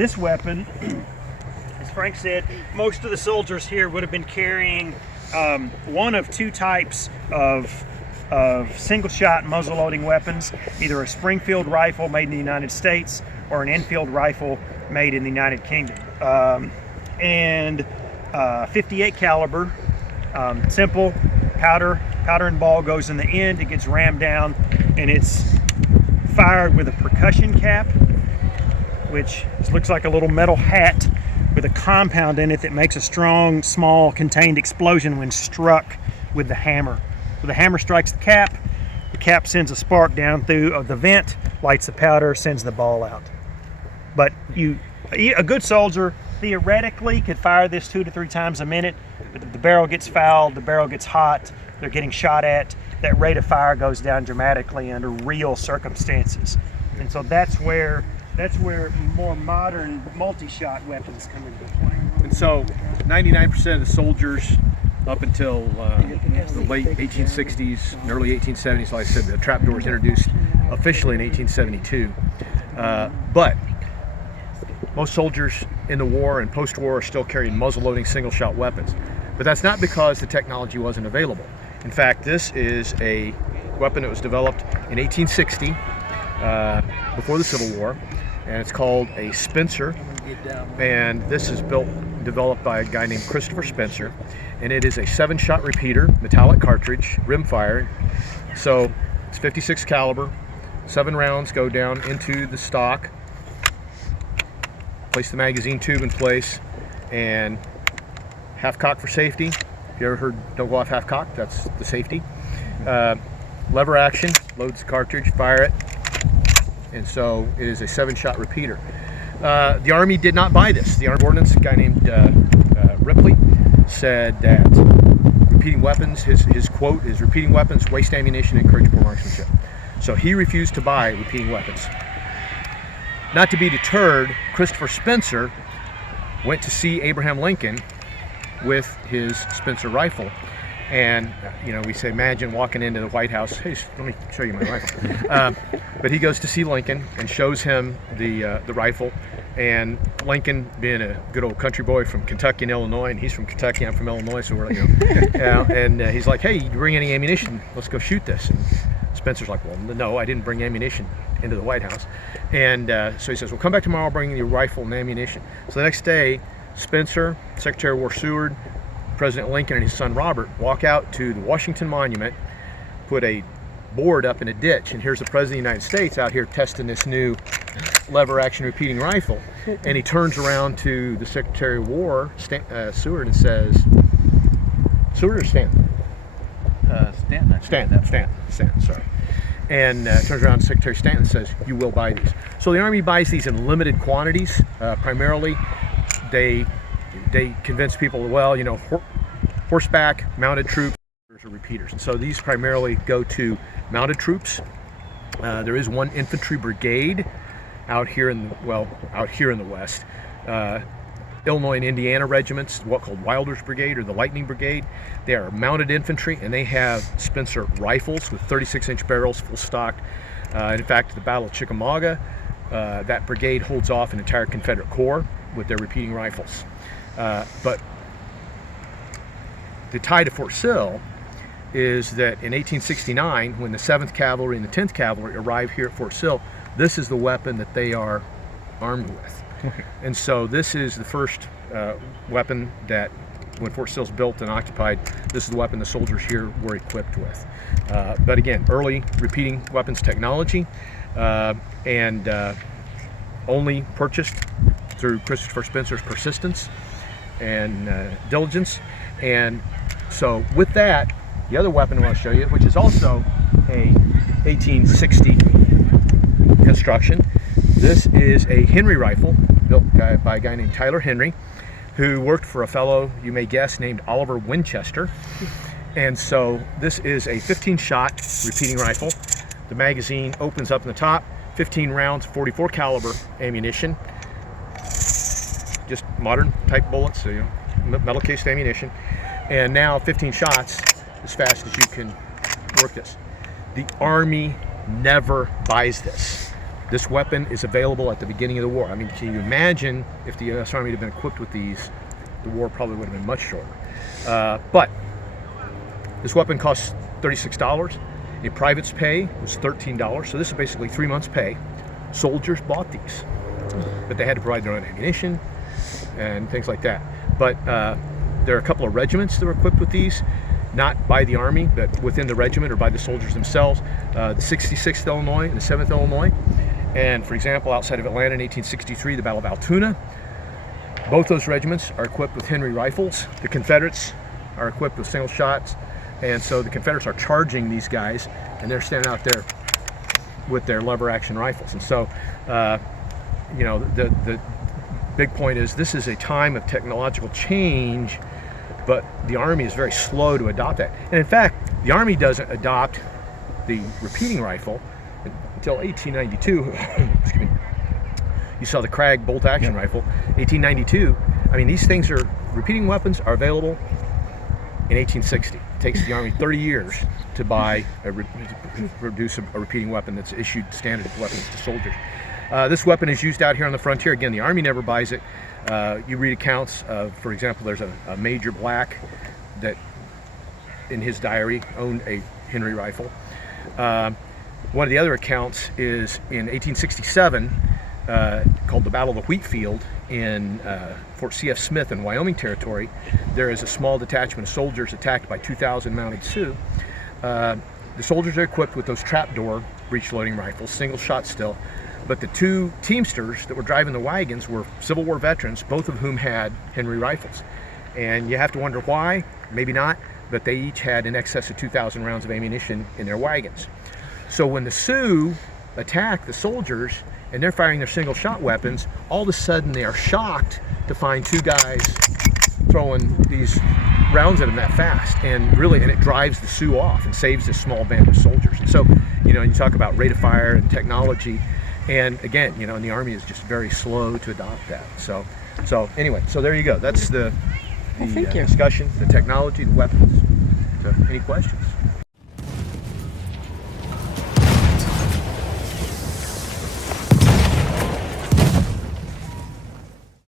This weapon, as Frank said, most of the soldiers here would have been carrying one of two types of single-shot muzzle-loading weapons, either a Springfield rifle made in the United States or an Enfield rifle made in the United Kingdom. And 58 caliber, simple, powder and ball goes in the end, it gets rammed down, and it's fired with a percussion cap, which looks like a little metal hat with a compound in it that makes a strong, small, contained explosion when struck with the hammer. When the hammer strikes the cap sends a spark down through the vent, lights the powder, sends the ball out. But a good soldier theoretically could fire this 2 to 3 times a minute, but if the barrel gets fouled, the barrel gets hot, they're getting shot at, that rate of fire goes down dramatically under real circumstances. And so that's where more modern multi-shot weapons come into play. And so 99% of the soldiers up until the late 1860s and early 1870s, like I said, the trapdoor was introduced officially in 1872. But most soldiers in the war and post-war are still carrying muzzle-loading single-shot weapons. But that's not because the technology wasn't available. In fact, this is a weapon that was developed in 1860, before the Civil War, and it's called a Spencer. And this is developed by a guy named Christopher Spencer, and it is a 7-shot repeater, metallic cartridge, rim-fire. So it's 56 caliber, 7 rounds go down into the stock, place the magazine tube in place, and half cock for safety. If you ever heard don't go off half cock, that's the safety. Lever action, loads the cartridge, fire it, and so it is a 7-shot repeater. The Army did not buy this. The Army Ordnance, a guy named Ripley, said that repeating weapons, his quote is, "Repeating weapons waste ammunition and encourage poor marksmanship." So he refused to buy repeating weapons. Not to be deterred, Christopher Spencer went to see Abraham Lincoln with his Spencer rifle. And, we say, imagine walking into the White House, "Hey, let me show you my rifle." But he goes to see Lincoln and shows him the rifle. And Lincoln, being a good old country boy from Kentucky and Illinois, and he's from Kentucky, I'm from Illinois, so we're like, and he's like, "Hey, you bring any ammunition? Let's go shoot this." And Spencer's like, "Well, no, I didn't bring ammunition into the White House." And so he says, "Well, come back tomorrow, I'll bring you your rifle and ammunition." So the next day, Spencer, Secretary of War Seward, President Lincoln, and his son Robert walk out to the Washington Monument, put a board up in a ditch, and here's the President of the United States out here testing this new lever action repeating rifle. And he turns around to the Secretary of War, Seward, and says, "Seward or Stanton?" Stanton, sorry. And turns around to Secretary Stanton and says, "You will buy these." So the Army buys these in limited quantities. Primarily, they convince people, well, horseback, mounted troops, or repeaters. And so these primarily go to mounted troops. There is one infantry brigade out here in the West. Illinois and Indiana regiments, what called Wilder's Brigade or the Lightning Brigade. They are mounted infantry, and they have Spencer rifles with 36-inch barrels, full stock. In fact, at the Battle of Chickamauga, that brigade holds off an entire Confederate corps with their repeating rifles. But the tie to Fort Sill is that in 1869, when the 7th Cavalry and the 10th Cavalry arrive here at Fort Sill, this is the weapon that they are armed with. And so this is the first weapon that, when Fort Sill's built and occupied, this is the weapon the soldiers here were equipped with. But again, early repeating weapons technology, and only purchased through Christopher Spencer's persistence and diligence. And so with that, the other weapon I want to show you, which is also a 1860 construction, this is a Henry rifle built by a guy named Tyler Henry, who worked for a fellow, you may guess, named Oliver Winchester. And so this is a 15-shot repeating rifle. The magazine opens up in the top, 15 rounds, 44 caliber ammunition, just modern type bullets, so metal cased ammunition, and now 15 shots as fast as you can work this. The Army never buys this. This weapon is available at the beginning of the war. I mean, can you imagine if the U.S. Army had been equipped with these, the war probably would have been much shorter. But this weapon costs $36. A private's pay was $13. So this is basically 3 months' pay. Soldiers bought these, but they had to provide their own ammunition and things like that. But there are a couple of regiments that were equipped with these, not by the Army, but within the regiment or by the soldiers themselves. The 66th Illinois and the 7th Illinois. And for example, outside of Atlanta in 1863, the Battle of Altoona, both those regiments are equipped with Henry rifles. The Confederates are equipped with single shots, and so the Confederates are charging these guys, and they're standing out there with their lever action rifles. And so, you know, the big point is this is a time of technological change, but the Army is very slow to adopt that. And in fact, the Army doesn't adopt the repeating rifle until 1892. Excuse me. You saw the Krag bolt action rifle, 1892. I mean, these things are, repeating weapons are available in 1860. It takes the Army 30 years to buy, produce a repeating weapon that's issued standard weapons to soldiers. This weapon is used out here on the frontier. Again, the Army never buys it. You read accounts of, for example, there's a Major Black that in his diary owned a Henry rifle. One of the other accounts is in 1867, called the Battle of the Wheat Field in Fort C.F. Smith in Wyoming Territory. There is a small detachment of soldiers attacked by 2,000 mounted Sioux. The soldiers are equipped with those trapdoor breech-loading rifles, single shot still. But the two teamsters that were driving the wagons were Civil War veterans, both of whom had Henry rifles. And you have to wonder why, maybe not, but they each had in excess of 2,000 rounds of ammunition in their wagons. So when the Sioux attack the soldiers and they're firing their single shot weapons, all of a sudden they are shocked to find two guys throwing these rounds at them that fast, and it drives the Sioux off and saves this small band of soldiers. And so, you know, you talk about rate of fire and technology, and again, you know, and the Army is just very slow to adopt that. So anyway, so there you go. That's the discussion, the technology, the weapons. So, any questions?